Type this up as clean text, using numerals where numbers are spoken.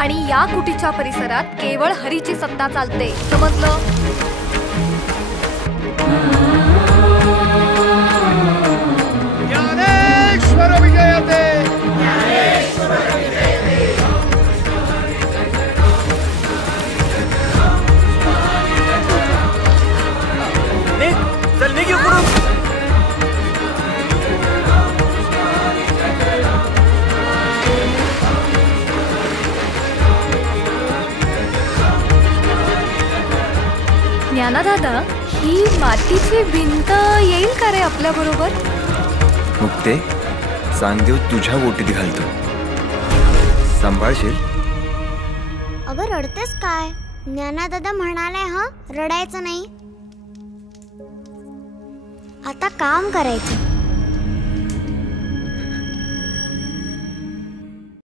आणि या कुटीच्या परिसरात केवळ हरीची सत्ता चालते, समजलं? ज्ञानेश्वर विजयते. चल निघ इकडून. ज्ञानादादा, ही मातीची भिंत येईल का रे आपल्या बरोबर? मुक्ते, सांगदेव तुझ्या ओटीत घालतो, सांभाळशील? अगं रडतेस काय? ज्ञानादादा म्हणाले रडायचं नाही. आता काम करायचं.